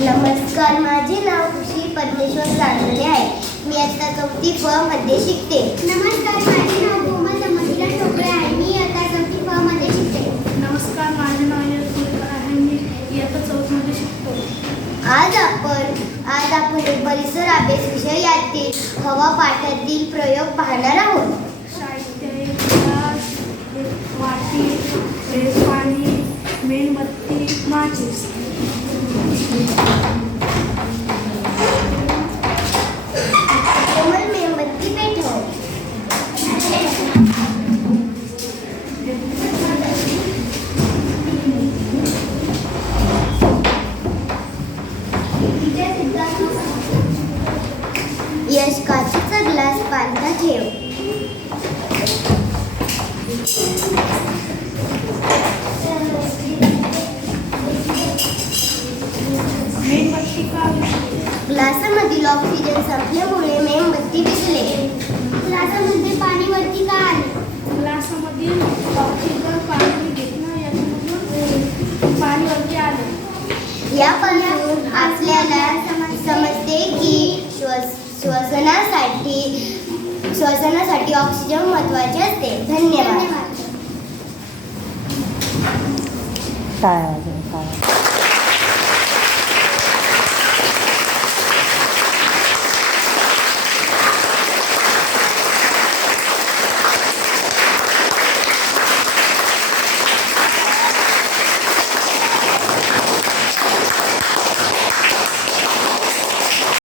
नमस्कार, माझे नाव खुशी परमेश्वर चांदणे आहे. मी आता 4थी फ मध्ये शिकते. नमस्कार, माझे नाव कोमल दमोदर ठोकळे आहे. मी आता 4थी फ मध्ये शिकते. नमस्कार, माझे नाव यश कुलकर आहे. मी इयत्ता 4थी मध्ये शिकतो. आज आपण एक परिसर अभ्यास विषय यातील हवा पाठातील प्रयोग पाहणार आहोत. साहित्य, एक ग्लास, एक वाटी, एक पाणी, मेणबत्ती, माचीस. कोमल, मेणबत्ती पेटव. यश, काचेचा ग्लास पालथा ठेव. मेणबत्ती का? ग्लासामधील ऑक्सिजन संपल्यामुळे मेणबत्ती विझले. ग्लासामध्ये पाणी वरती का आले? ग्लासामधील ऑक्सिजन पाणी घेतलं, याच्यामधून पाणी वरती आलं. यापासून आपल्याला समजते की श्वसनासाठी ऑक्सिजन महत्त्वाचे असते. धन्यवाद. धन्यवाद. टाळ्या वाजवा, टाळ्या.